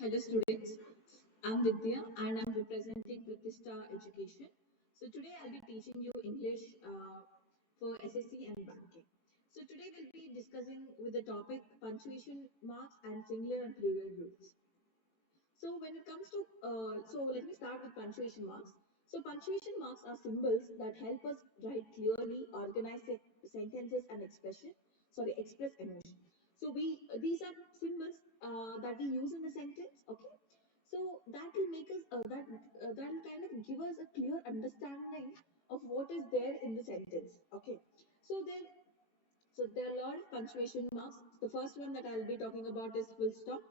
Hello students, I'm Vidya and I'm representing Pratishta Education. So today I'll be teaching you English for SSC and banking. So today we'll be discussing with the topic punctuation marks and singular and plural rules. So when it comes to, let me start with punctuation marks. So punctuation marks are symbols that help us write clearly, organize sentences and express emotion. So these are symbols that we use in the sentence. Okay. So that will make us that will kind of give us a clear understanding of what is there in the sentence. Okay. So then there are a lot of punctuation marks. The first one that I'll be talking about is full stop.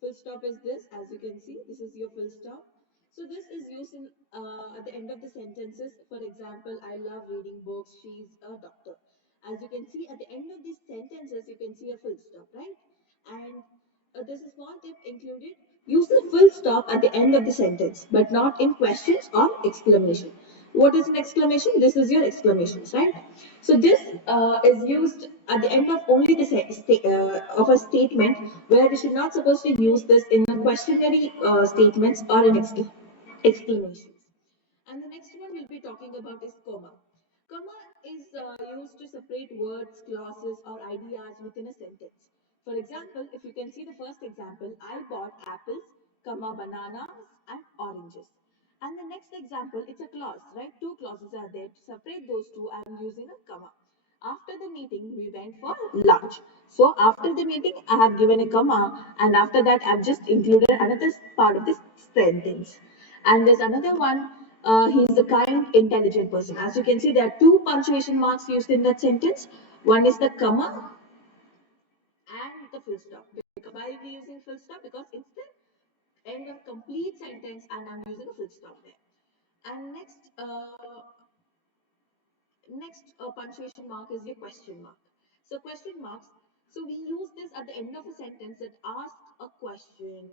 Full stop is this, as you can see, this is your full stop. So this is used in at the end of the sentences. For example, I love reading books. She's a doctor. As you can see, at the end of these sentences, you can see a full stop, right? And there's a small tip included. Use the full stop at the end of the sentence, but not in questions or exclamation. What is an exclamation? This is your exclamations, right? So this is used at the end of only the of a statement, where we should not supposed to use this in a questionary statements or in exclamations. And the next one we'll be talking about is comma. Comma is used to separate words, clauses, or ideas within a sentence. For example, if you can see the first example, I bought apples, comma, bananas, and oranges. And the next example, it's a clause, right? Two clauses are there. To separate those two, I'm using a comma. After the meeting, we went for lunch. So after the meeting, I have given a comma, and after that, I've just included another part of this sentence. And there's another one. He's a kind, intelligent person. As you can see, there are two punctuation marks used in that sentence. One is the comma and the full stop. Why are we using full stop? Because it's the end of complete sentence, and I'm using a full stop there. And next punctuation mark is your question mark. So question marks. So we use this at the end of a sentence that asks a question.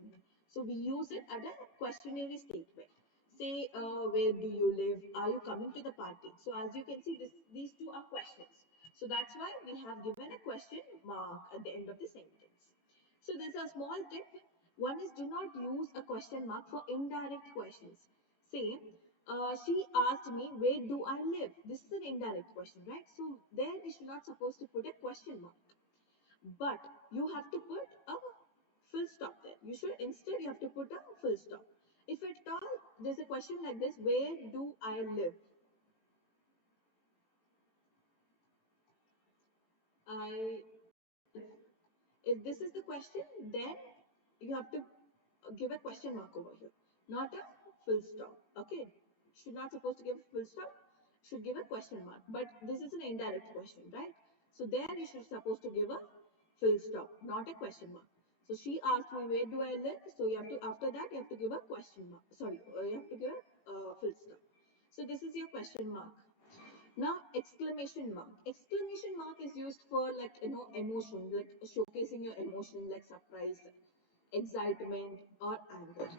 So we use it at a questionary statement. Say, where do you live? Are you coming to the party? So as you can see, these two are questions. So that's why we have given a question mark at the end of the sentence. So there's a small tip. One is, do not use a question mark for indirect questions. Say, she asked me, where do I live? This is an indirect question, right? So there we should not supposed to put a question mark. But you have to put a full stop there. You should instead you have to put a full stop. If at all there's a question like this, where do I live? I If this is the question, then you have to give a question mark over here, not a full stop. Okay, should not supposed to give full stop, should give a question mark. But this is an indirect question, right? So there you should supposed to give a full stop, not a question mark. So she asked me, where do I live? So you have to, after that you have to give a question mark. Sorry, you have to give a full stop. So this is your question mark. Now, exclamation mark. Exclamation mark is used for, like, emotion, like showcasing your emotion, like surprise, excitement, or anger.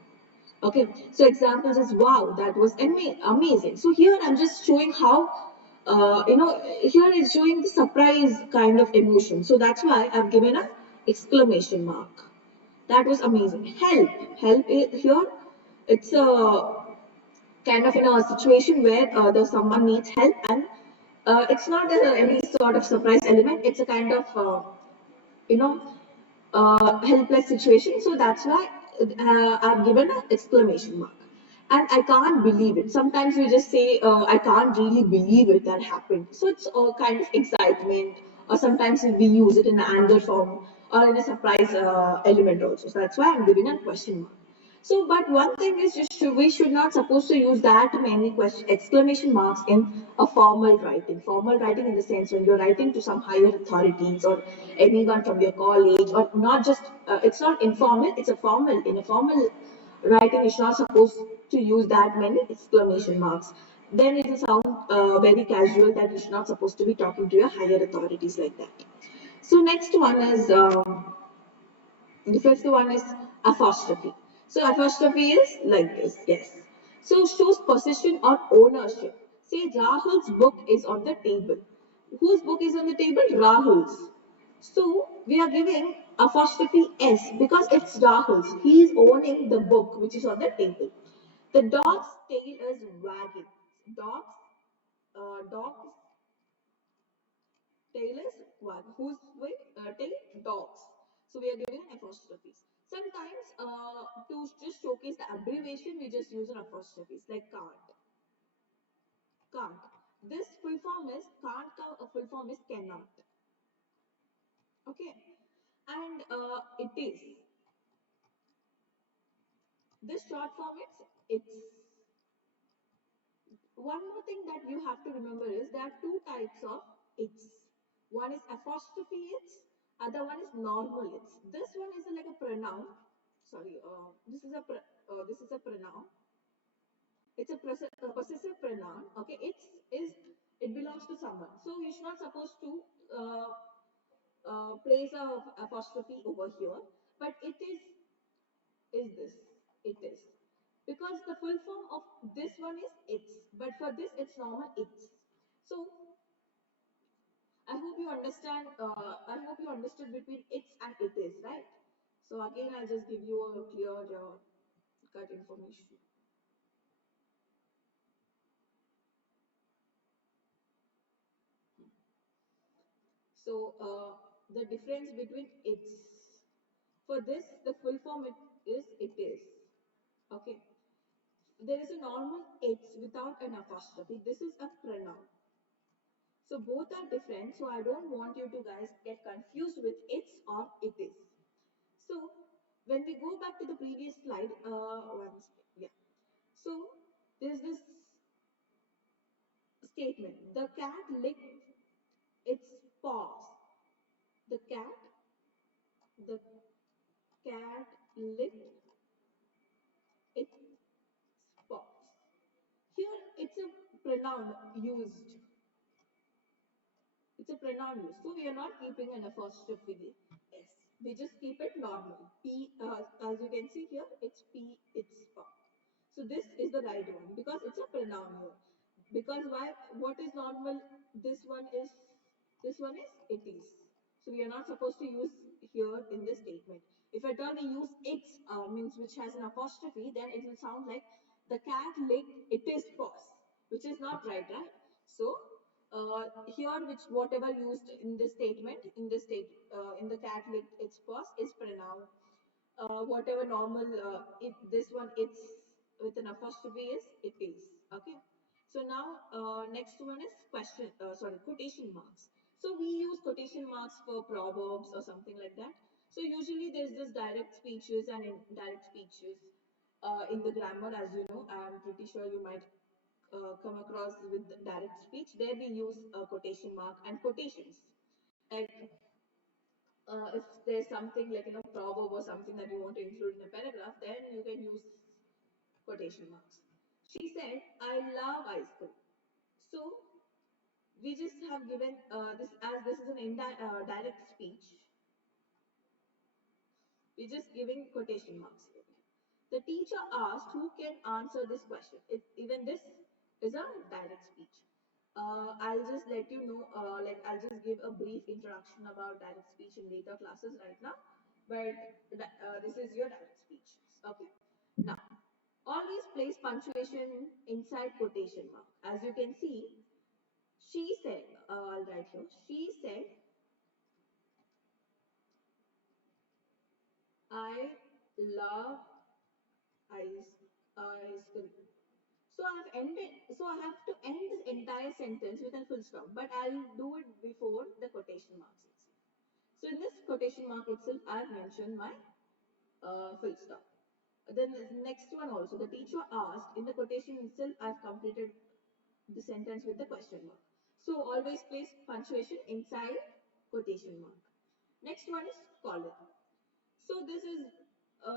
Okay, so examples is, wow, that was amazing. So here I'm just showing how, here is showing the surprise kind of emotion. So that's why I've given a exclamation mark. That was amazing. Help here. It's a kind of in a situation where there's someone needs help, and it's not any sort of surprise element. It's a kind of you know helpless situation. So that's why I've given an exclamation mark. And I can't believe it. Sometimes we just say, I can't really believe it that happened. So it's a kind of excitement, or sometimes we use it in an anger form or in a surprise element also. So that's why I'm giving a question mark. So, but one thing is, we should not supposed to use that many exclamation marks in a formal writing. Formal writing in the sense when you're writing to some higher authorities or anyone from your college, or not just, it's not informal, it's a formal. In a formal writing, you're not supposed to use that many exclamation marks. Then it will sound very casual, that you're not supposed to be talking to your higher authorities like that. So next one is the fifth one is apostrophe. So apostrophe is like this, yes. So shows possession or ownership. Say Rahul's book is on the table. Whose book is on the table? Rahul's. So we are giving apostrophe S because it's Rahul's. He is owning the book which is on the table. The dog's tail is wagging. Dog's tail is wagging. Who's with tail? Dogs. So we are giving apostrophes. Sometimes to just showcase the abbreviation, we just use an apostrophes like can't. Can't. This full form is can't. Full form is cannot. Okay. And it is. This short form is it's. One more thing that you have to remember is there are two types of it's. One is apostrophe it's, other one is normal it's. This one is like a pronoun. Sorry, this is a pronoun. It's a possessive pronoun. Okay, it belongs to someone. So you're not supposed to place a apostrophe over here, but it is this. It is. Because the full form of this one is it's, but for this it's normal it's. So I hope you understand. I hope you understood between it's and it is, right? So again, I'll just give you a clear cut information. So the difference between it's, for this the full form it is. Okay. There is a normal it's without an apostrophe. This is a pronoun. So both are different. So I don't want you to guys get confused with it's or it is. So when we go back to the previous slide, yeah. So there's this statement: the cat licked its paws. The the cat licked its paws. Here it's a pronoun used. It's a pronoun use. So we are not keeping an apostrophe s. We just keep it normal. P, as you can see here, it's P, it's pa. So this is the right one because it's a pronoun here. Because why? What is normal? This one is it is. So we are not supposed to use here in this statement. If at all we use its means which has an apostrophe, then it will sound like the cat licked it is paws, which is not right, right? So here, which whatever used in this statement, in the cat licked its paws is pronoun. Whatever normal, this one it's with an apostrophe is it is. Okay. So now next one is quotation marks. So we use quotation marks for proverbs or something like that. So usually there's this direct speeches and indirect speeches in the grammar, as you know. I'm pretty sure you might come across with direct speech. There we use a quotation mark and quotations. Like if there's something like proverb or something that you want to include in a paragraph, then you can use quotation marks. She said, "I love ice cream." So we just have given this as this is an direct speech. We're just giving quotation marks here. The teacher asked, "Who can answer this question?" Even this is a direct speech. I'll just let you know, I'll just give a brief introduction about direct speech in later classes right now. But this is your direct speech. Okay. Now, always place punctuation inside quotation mark. As you can see, she said, I'll write here, she said, "I love ice cream." So I have to end this entire sentence with a full stop, but I'll do it before the quotation marks itself. So in this quotation mark itself, I've mentioned my full stop. Then the next one also, the teacher asked, in the quotation itself, I've completed the sentence with the question mark. So always place punctuation inside quotation mark. Next one is colon. So this is,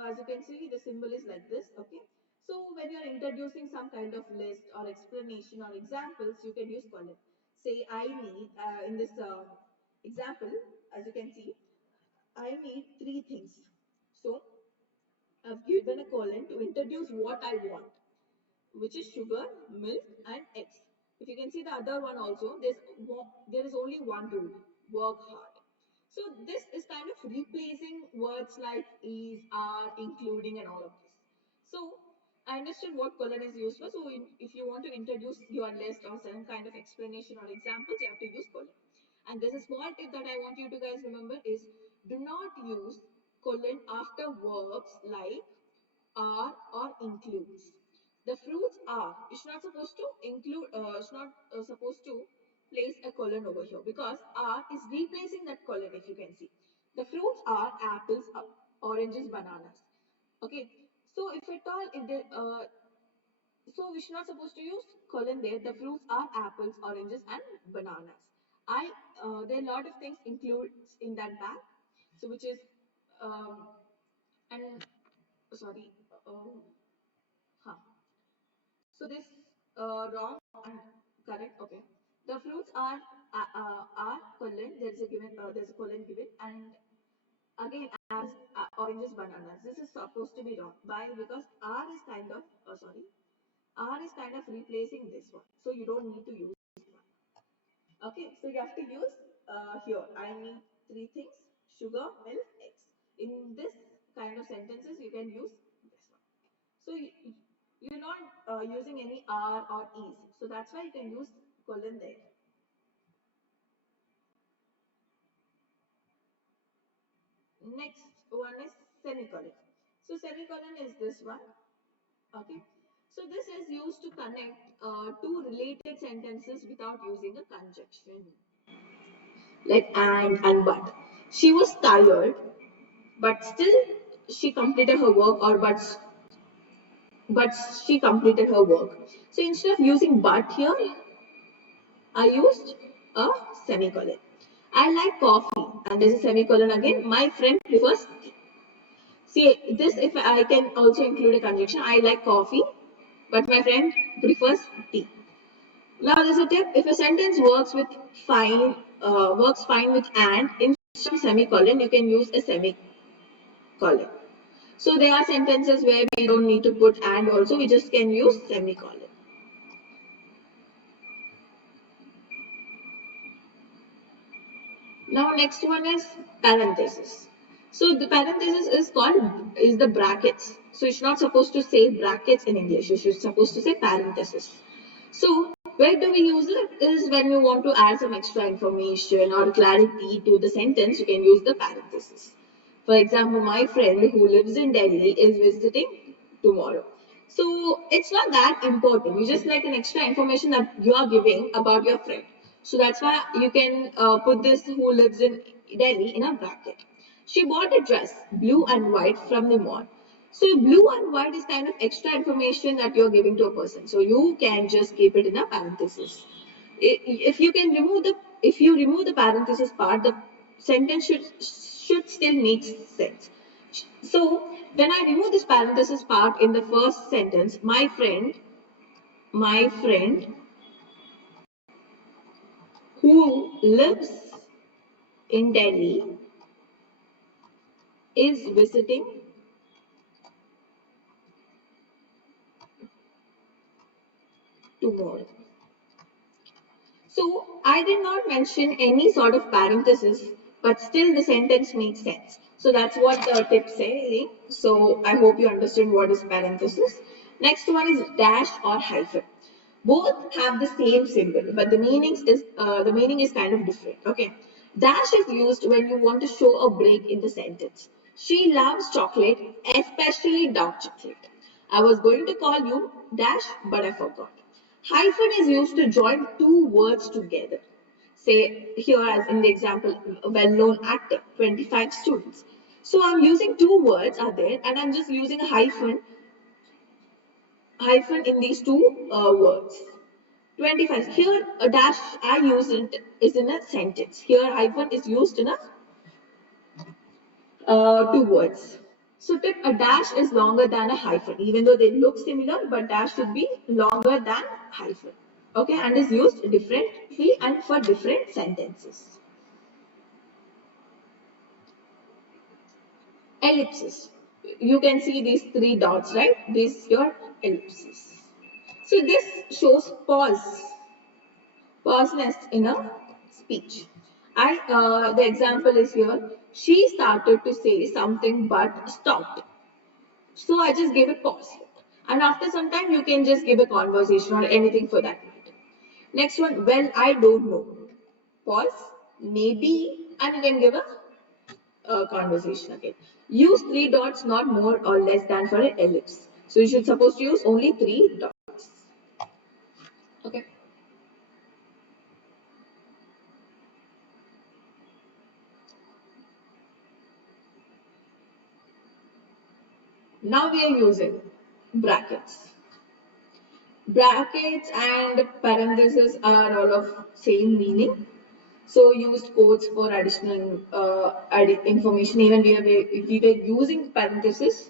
as you can see, the symbol is like this, okay? So when you are introducing some kind of list or explanation or examples, you can use colon. Say, I need, in this example, as you can see, I need three things. So I've given a colon to introduce what I want, which is sugar, milk, and eggs. If you can see the other one also, there is only one rule: work hard. So this is kind of replacing words like is, are, including, and all of this. So I understood what colon is used for. So if you want to introduce your list or some kind of explanation or examples, you have to use colon. And there's a small tip that I want you to guys remember is do not use colon after verbs like are or includes. The fruits are. It's not supposed to include. It's not supposed to place a colon over here because are is replacing that colon. If you can see, the fruits are apples, oranges, bananas. Okay. So if at all, if they, so we're not supposed to use colon there. The fruits are apples, oranges, and bananas. I there are a lot of things includes in that bag. So which is and sorry. Huh. So this wrong and correct. Okay. The fruits are colon. There's a colon given, and again as oranges, bananas. This is supposed to be wrong. Why? Because R is kind of sorry. R is kind of replacing this one, so you don't need to use this one. Okay. So you have to use here. I need three things: sugar, milk, eggs. In this kind of sentences, you can use this one. So you're not using any R or E's. So that's why you can use colon there. Next one is semicolon. So semicolon is this one. Okay. So this is used to connect two related sentences without using a conjunction. Like and but. She was tired, but still she completed her work or but she completed her work. So instead of using but here, I used a semicolon. I like coffee, and there's a semicolon again. My friend prefers tea. See, this if I can also include a conjunction. I like coffee, but my friend prefers tea. Now there's a tip. If a sentence works fine with and instead of semicolon, you can use a semicolon. So there are sentences where we don't need to put and also we just can use semicolon. Now next one is parenthesis. So the parenthesis is the brackets. So it's not supposed to say brackets in English. It's supposed to say parenthesis. So where do we use it? Is when you want to add some extra information or clarity to the sentence, you can use the parenthesis. For example, my friend who lives in Delhi is visiting tomorrow. So it's not that important. You just like an extra information that you are giving about your friend. So that's why you can put this who lives in Delhi in a bracket. She bought a dress, blue and white, from the mall. So blue and white is kind of extra information that you're giving to a person. So you can just keep it in a parenthesis. If you can remove the if you remove the parenthesis part, the sentence should still make sense. So when I remove this parenthesis part in the first sentence, my friend who lives in Delhi is visiting tomorrow. So I did not mention any sort of parenthesis, but still the sentence makes sense. So that's what the tips say. So I hope you understood what is parenthesis. Next one is dash or hyphen. Both have the same symbol, but the meaning is kind of different. Okay, dash is used when you want to show a break in the sentence. She loves chocolate, especially dark chocolate. I was going to call you dash, but I forgot. Hyphen is used to join two words together. Say here as in the example, a well-known actor, 25 students. So I'm using two words are there and I'm just using a hyphen in these two words. 25. Here a dash I use it is in a sentence. Here hyphen is used in a two words. So tip a dash is longer than a hyphen, even though they look similar, but dash should be longer than hyphen. Okay, and is used differently and for different sentences. Ellipses. You can see these three dots, right? This your ellipses. So this shows pauseness in a speech. The example is here. She started to say something but stopped. So I just gave a pause. And after some time, you can just give a conversation or anything for that matter. Next one, well, I don't know. Pause, maybe, and you can give a conversation again. Use three dots, not more or less than for an ellipse. So you should suppose to use only three dots. Okay. Now we are using brackets. Brackets and parentheses are all of same meaning. So used quotes for additional information. Even we were using parentheses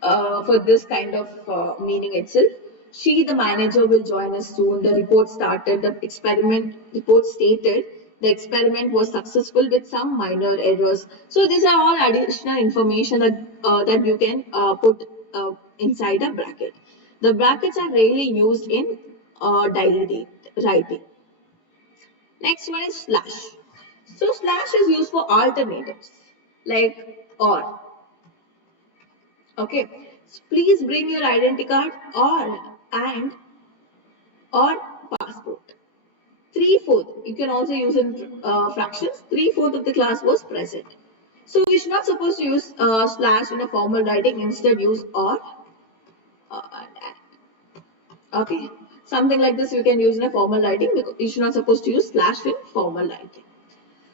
for this kind of meaning itself. She, the manager, will join us soon. The report started. The experiment report stated the experiment was successful with some minor errors. So these are all additional information that you can put inside a bracket. The brackets are rarely used in daily writing. Next one is slash. So slash is used for alternatives like or. Okay. So please bring your identity card and or passport. 3/4. You can also use in fractions. 3/4 of the class was present. So we should not supposed to use slash in a formal writing. Instead, use or. Okay. Something like this you can use in a formal writing because you should not supposed to use slash in formal writing.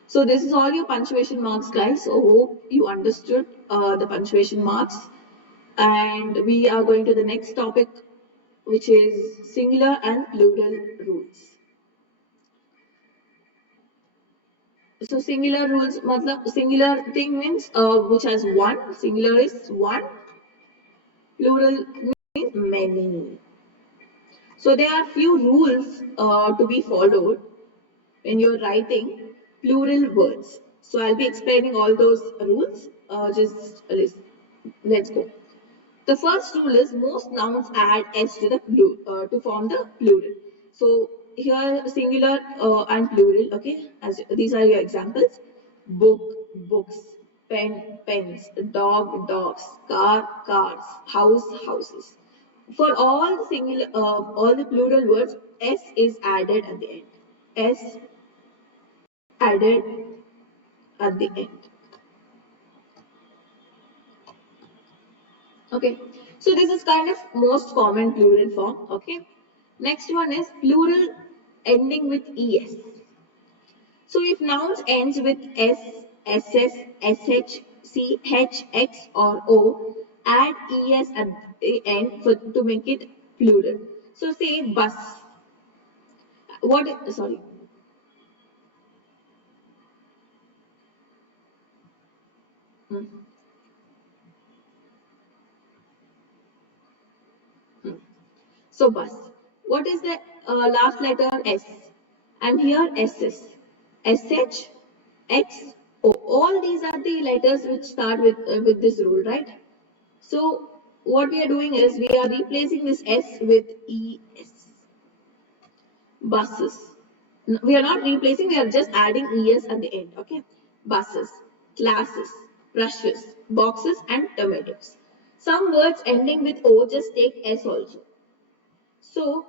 So this is all your punctuation marks, guys. So hope you understood the punctuation marks. And we are going to the next topic, which is singular and plural rules. So singular rules, matlab singular thing means which has one. Singular is one. Plural means many. So there are few rules to be followed when you're writing plural words. So I'll be explaining all those rules. Just let's go. The first rule is most nouns add s to the to form the plural. So here singular and plural. Okay, as these are your examples: book, books, pen, pens, dog, dogs, car, cars, house, houses. For all the singular, all the plural words, s is added at the end. S added at the end. Okay, so this is kind of most common plural form. Okay, next one is plural ending with es. So if nouns ends with s, ss, sh, ch, x, or o, add es at the end to make it plural. So say bus. What? Sorry. Hmm. Hmm. So bus. What is the last letter S? And here SS, SH, X, O. All these are the letters which start with this rule, right? So what we are doing is we are replacing this S with ES. Buses. We are not replacing, we are just adding ES at the end, okay? Buses, classes, brushes, boxes, and tomatoes. Some words ending with O just take S also. So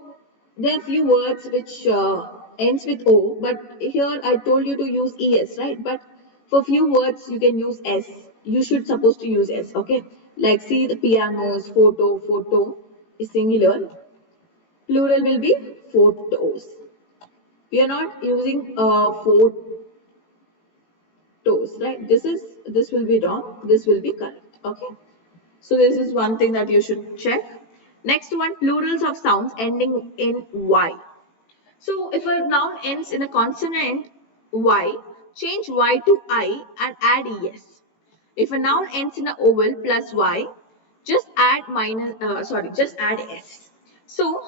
there are few words which ends with O, but here I told you to use ES, right? But for few words you can use S. You should supposed to use S, okay? Like see the pianos, photo, photo is singular. Plural will be photos. We are not using photos, right? This will be wrong. This will be correct, okay? So this is one thing that you should check. Next one, plurals of sounds ending in Y. So if a noun ends in a consonant Y, change Y to I and add ES. If a noun ends in a vowel plus Y, just add S. So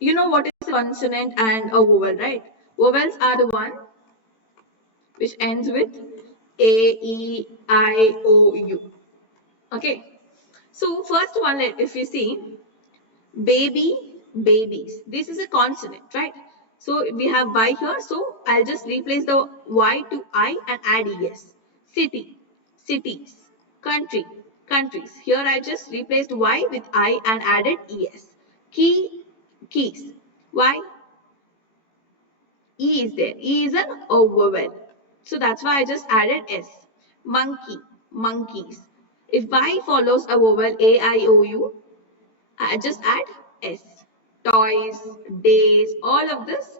you know what is a consonant and a vowel, right? Vowels are the one which ends with A, E, I, O, U. Okay. So first one, if you see baby, babies. This is a consonant, right? So we have Y here. So I'll just replace the Y to I and add ES. City, cities, country, countries. Here I just replaced Y with I and added ES. Key, keys. Y, E is there. E is an vowel. So that's why I just added S. Monkey, monkeys. If Y follows a vowel A, I, O, U, I just add S. Toys, days, all of this,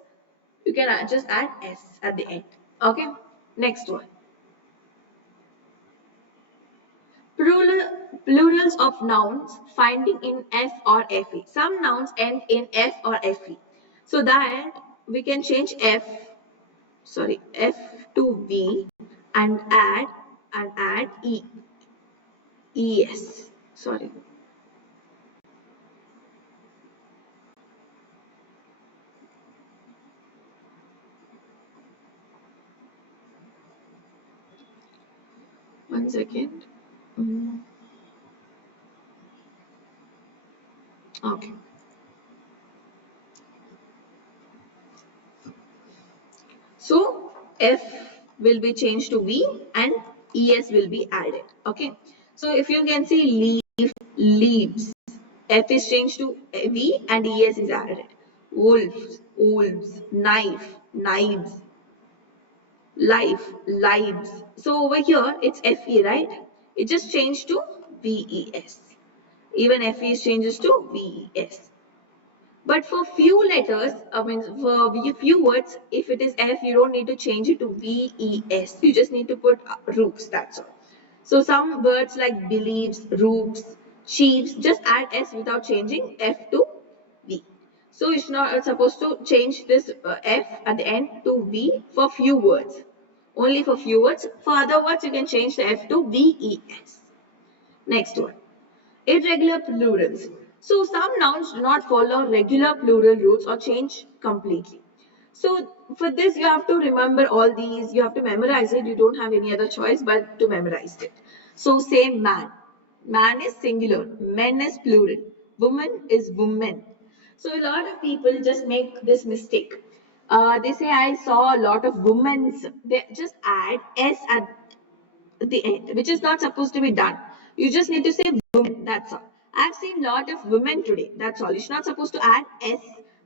you can just add S at the end. Okay, next one. Plurals of nouns finding in F or FE. Some nouns end in F or FE. So that we can change F to V and add ES. Sorry. One second. Mm, okay. So F will be changed to V and ES will be added. Okay. So if you can see leaf, leaves. F is changed to V and ES is added. Wolves, wolves, knife, knives, life, lives. So over here it's FE, right? It just changed to VES. Even FE changes to VES. But for few letters, I mean for few words, if it is F, you don't need to change it to VES. You just need to put roofs, that's all. So some words like believes, roofs, chiefs, just add S without changing F to V. So it's not supposed to change this F at the end to V for few words. Only for few words. For other words, you can change the F to VES. Next one. Irregular plurals. So some nouns do not follow regular plural rules or change completely. So for this you have to remember all these, you have to memorize it, you don't have any other choice but to memorize it. So say man. Man is singular, men is plural, woman is women. So a lot of people just make this mistake. They say I saw a lot of women's. They just add s at the end, which is not supposed to be done. You just need to say women, that's all. I've seen lot of women today, that's all. You're not supposed to add S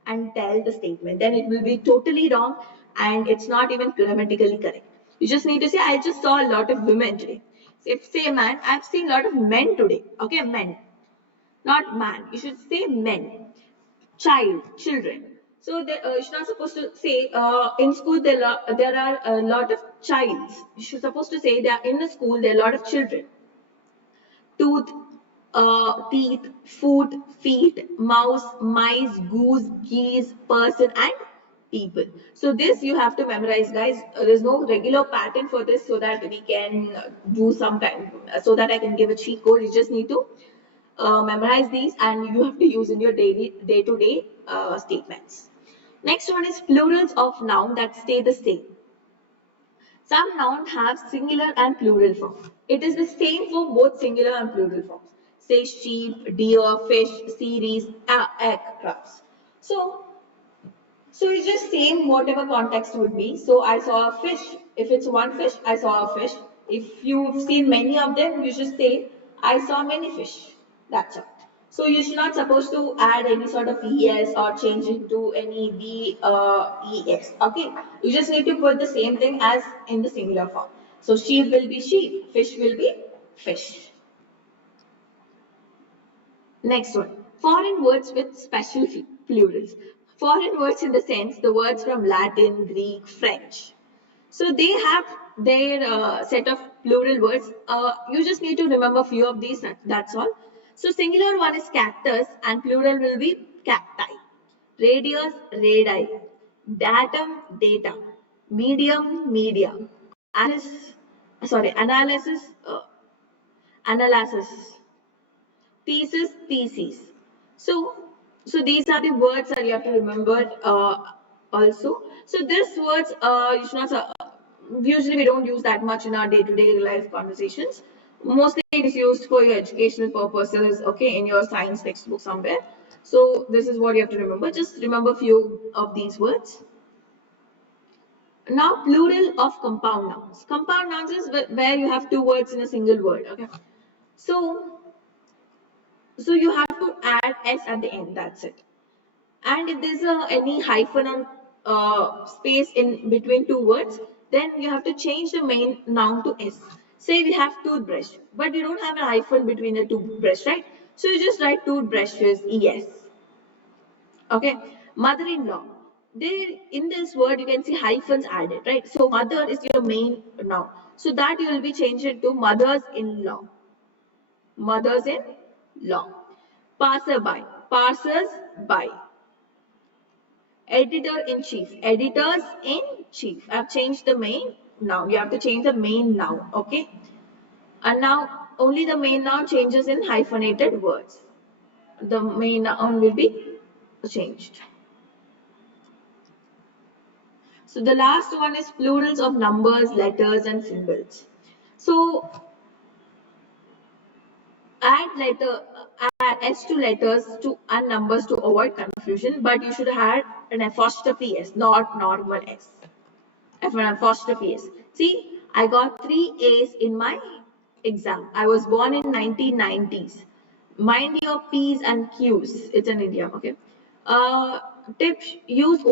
and tell the statement. Then it will be totally wrong and it's not even grammatically correct. You just need to say, I just saw a lot of women today. If say man, I've seen a lot of men today. Okay, men, not man. You should say men, child, children. So you're not supposed to say in school there are a lot of childs. You're supposed to say that in the school there are a lot of children. Tooth, teeth, foot, feet, mouse, mice, goose, geese, person, and people. So this you have to memorize, guys. There's no regular pattern for this, so that we can do some kind, so that I can give a cheat code. You just need to memorize these and you have to use in your day-to-day statements. Next one is plurals of noun that stay the same. Some nouns have singular and plural form. It is the same for both singular and plural forms. Say sheep, deer, fish, series, egg, crabs. So it's just same whatever context would be. So I saw a fish. If it's one fish, I saw a fish. If you've seen many of them, you should say I saw many fish. That's all. So you should not supposed to add any sort of es or change it to any es. Okay. You just need to put the same thing as in the singular form. So sheep will be sheep, fish will be fish. Next one, foreign words with special plurals. Foreign words in the sense the words from Latin, Greek, French. So they have their set of plural words. You just need to remember few of these, that's all. So singular one is cactus and plural will be cacti. Radius, radii. Datum, data. Medium, media. Analysis, analysis. Thesis, theses. So, so these are the words that you have to remember also. So these words, you should not, usually we don't use that much in our day-to-day life conversations. Mostly it is used for your educational purposes, okay, in your science textbook somewhere. So this is what you have to remember. Just remember few of these words. Now plural of compound nouns. Compound nouns is where you have two words in a single word. Okay. So you have to add s at the end. That's it. And if there's any hyphen or space in between two words, then you have to change the main noun to s. Say we have toothbrush, but you don't have a hyphen between the toothbrush, right? So you just write toothbrushes, es. Okay, mother-in-law. There in this word you can see hyphens added, right? So mother is your main noun. So that you will be changed to mothers-in-law. Mothers-in-law. Passerby. Passers-by. Editor-in-chief. Editors-in-chief. I've changed the main noun. You have to change the main noun. Okay. And now only the main noun changes in hyphenated words. The main noun will be changed. So the last one is plurals of numbers, letters, and symbols. So add s to letters to and numbers to avoid confusion, but you should add an apostrophe s, not normal s. An apostrophe s. See, I got 3 A's in my exam. I was born in 1990s. Mind your P's and Q's. It's an idiom, okay? Uh, Tip: use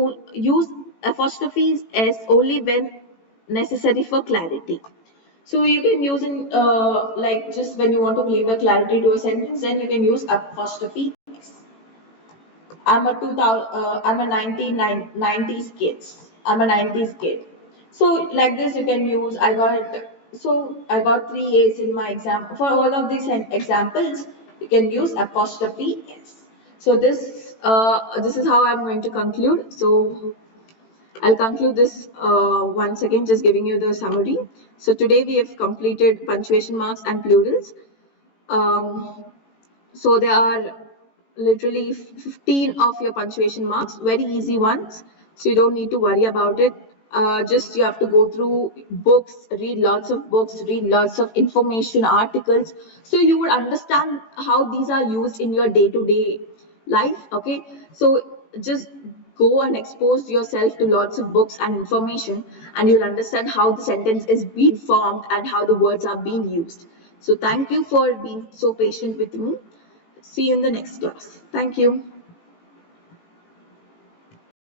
apostrophes s only when necessary for clarity. So you can use in like just when you want to give a clarity to a sentence, then you can use apostrophe s. I'm a 1990s kids. I'm a 90s kid. So like this you can use I got 3 A's in my exam. For all of these examples, you can use apostrophe s. So this is how I'm going to conclude. So I'll conclude this once again, just giving you the summary. So today we have completed punctuation marks and plurals. Um, so there are literally 15 of your punctuation marks, very easy ones. So you don't need to worry about it. Just you have to go through books, read lots of information, articles. So you would understand how these are used in your day-to-day life. Okay. So just go and expose yourself to lots of books and information, and you'll understand how the sentence is being formed and how the words are being used. So thank you for being so patient with me. See you in the next class. Thank you.